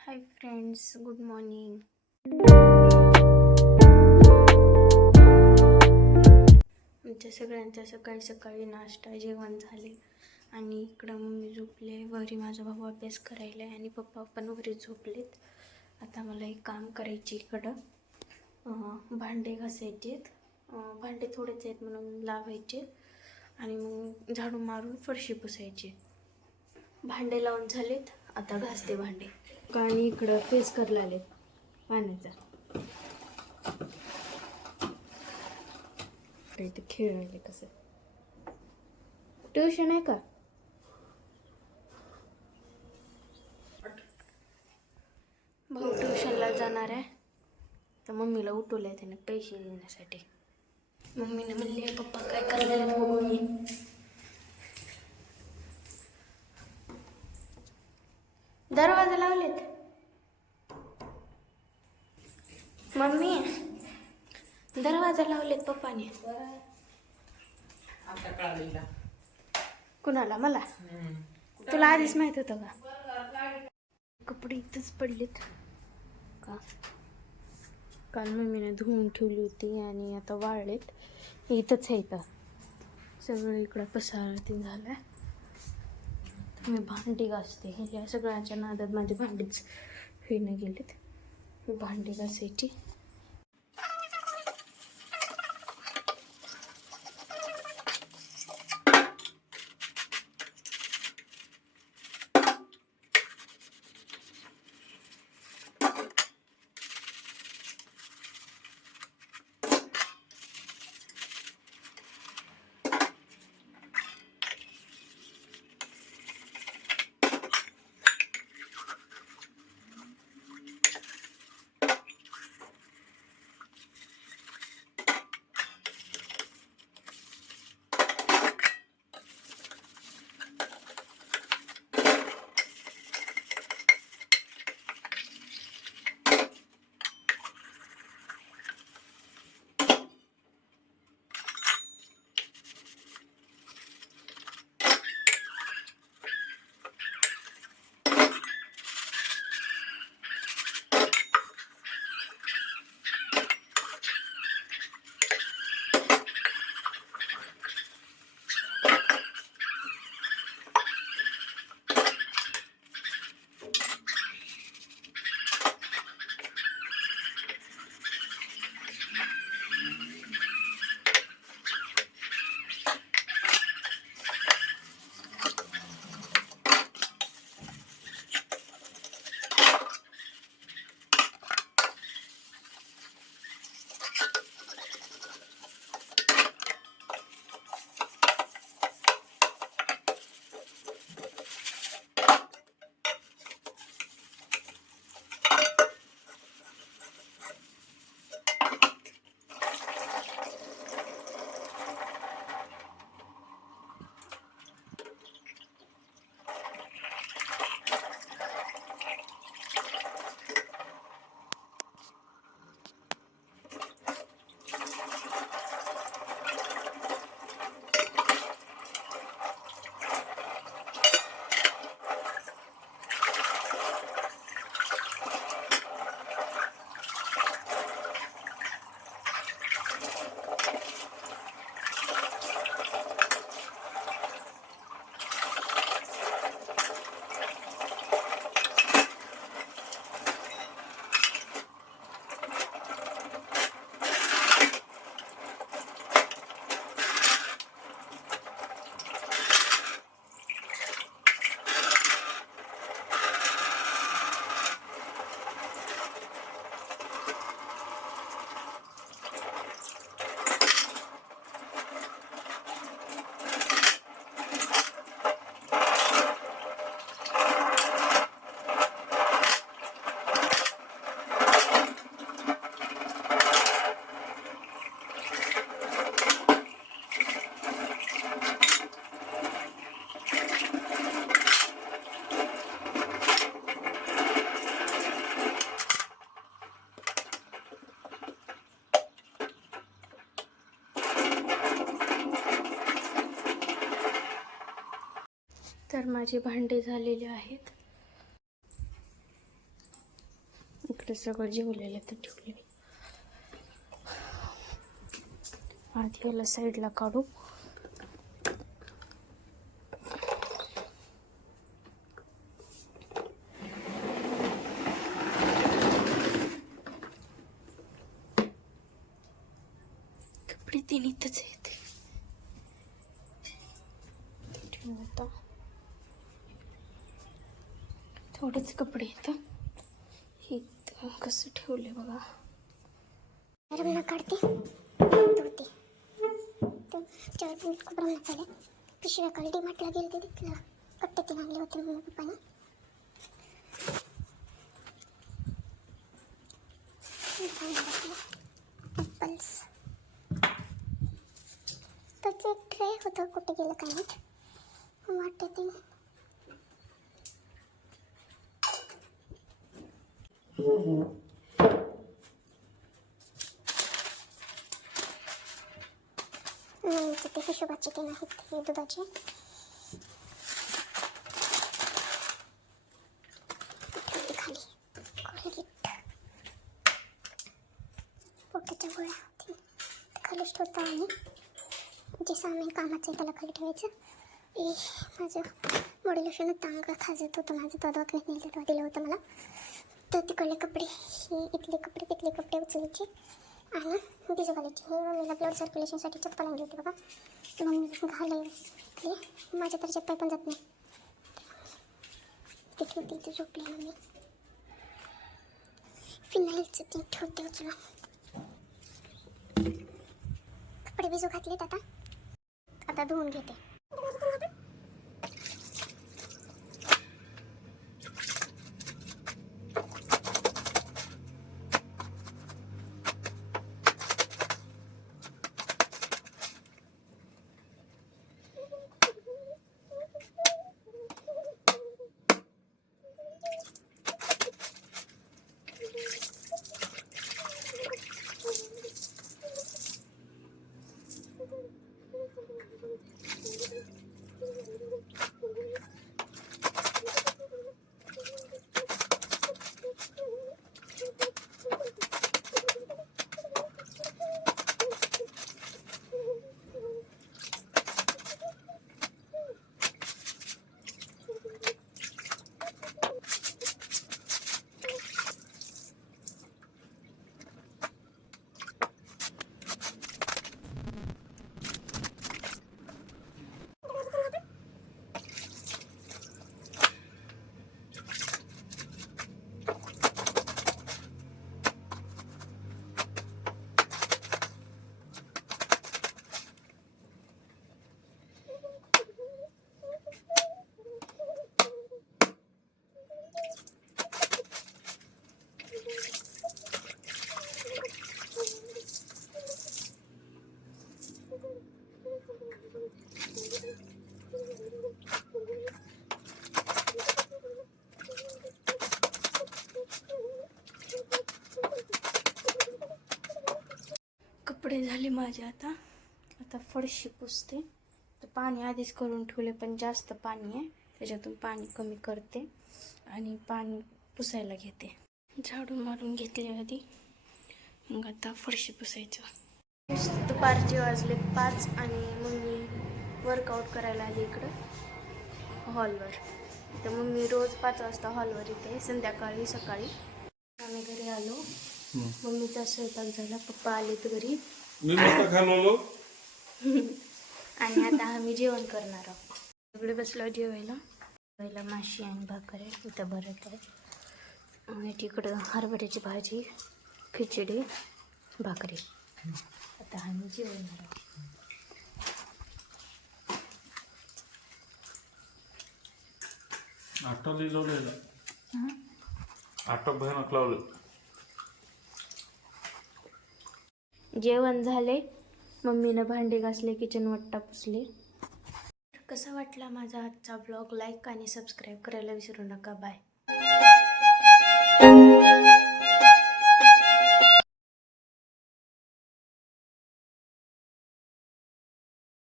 Hi friends, good morning. आमच्या सगळ्यांचा सकाळी सकाळी नाश्ता जेवण झाले आणि इकडं मम्मी झोपले, वरी माझा भाऊ अभ्यास करायला आहे आणि पप्पा पण वरी झोपलेत. आता मला एक काम करायचे, इकडं भांडे घासायचे आहेत. भांडे थोडेच आहेत म्हणून लावायचे आणि मग झाडू मारून फरशी पुसायची. भांडे लावून झालेत, आता घासते भांडे. आणि इकडं फेस करला आलेत पाण्याचा. इथं खेळायला कसं. ट्युशन आहे का? भाऊ ट्युशनला जाणार आहे, तर मम्मीला उठवलंय त्याने पैसे देण्यासाठी. मम्मीने म्हणले पप्पा काय करायला बघून ये. दरवाजा लावलेत मम्मी, दरवाजा लावलेत पप्पाने. कुणाला? मला? तुला आधीच माहित होतं का? कपडे इथंच पडलेत का? काल मम्मीने धुवून ठेवली होती आणि आता वाळलेत. इथंच आहे का सगळं. इकडं पसारती झालाय. मी भांडी घासते. या सगळ्यांच्या नादात माझी भांडीच फिरणे गेलीत. भांडी घासायची. तर माझे भांडे झालेले आहेत. इकडे सगळं जेवलेलं तर ठेवले. आधी याला साईडला काढू. कपडे तीन इथंच येते ठेवू. आता थोडेच कपडे येतं. इथं कसं ठेवले बघा. रंग काढते धुते त्यावर पण खूप रंग झाले. पिशव्या काल डीमार्टला गेले ते तिथलं कट्टे तीन आणले होते मम्मी पप्पाने. ॲपल्स त्याचं एक ट्रे होतं, कुठे गेलं काय माहीत. वाटते ते हिशोबाचे ते नाहीत, हे दुधाचे. खाली कोलगेट पोटाच्या गोळ्या होती खालीच ठेवतो. आणि जे सामान कामाचं आहे त्याला खाली ठेवायचं. माझं मॉड्युलेशन टांग खाजत होतं माझं, तो दवाखान्यात नेलं तेव्हा दिलं होतं मला. तर तिकडले कपडे, हे इथले कपडे तिथले कपडे उचलायचे आणि भिजू घालायचे. हे मम्मीला ब्लड सर्क्युलेशनसाठी चप्पल आणली होती बघा. मग घालायचे. माझ्या तर चप्पल पण जात नाही. ते ठेवते इथे झोपली मम्मी. फिनाईलचं ते ठेवते उचलून. कपडे भिजू घातलेत आता धुवून घेते. कपडे झाले माझे. आता फरशी पुसते. तर पाणी आधीच करून ठेवले पण जास्त पाणी आहे, त्याच्यातून पाणी कमी करते आणि पाणी पुसायला घेते. झाडू मारून घेतले आधी, मग आता फरशी पुसायचं. दुपारचे वाजले 5 आणि मम्मी वर्कआउट करायला आली इकडं हॉलवर. तर मम्मी रोज 5 वाजता हॉलवर येते, संध्याकाळी सकाळी. आम्ही घरी आलो, मम्मीचा स्वयंपाक झाला, पप्पा आलेत घरी आणि आता आम्ही जेवण करणार आहोत. सगळे बसलो जेवायला. पहिला माशी आणि भाकर आहे, इथं भरत आहे. आणि तिकडं हरभऱ्याची भाजी, खिचडी, भाकरी. आता आम्ही जेवणार आहोत. आटा लिहिलेलं, आटा भयानक लावलं. जेवण झाले, मम्मीनं भांडे घासले, किचन वट्टा पुसले. कसा वाटला माझा आजचा ब्लॉग? लाईक आणि सबस्क्राईब करायला विसरू नका. बाय.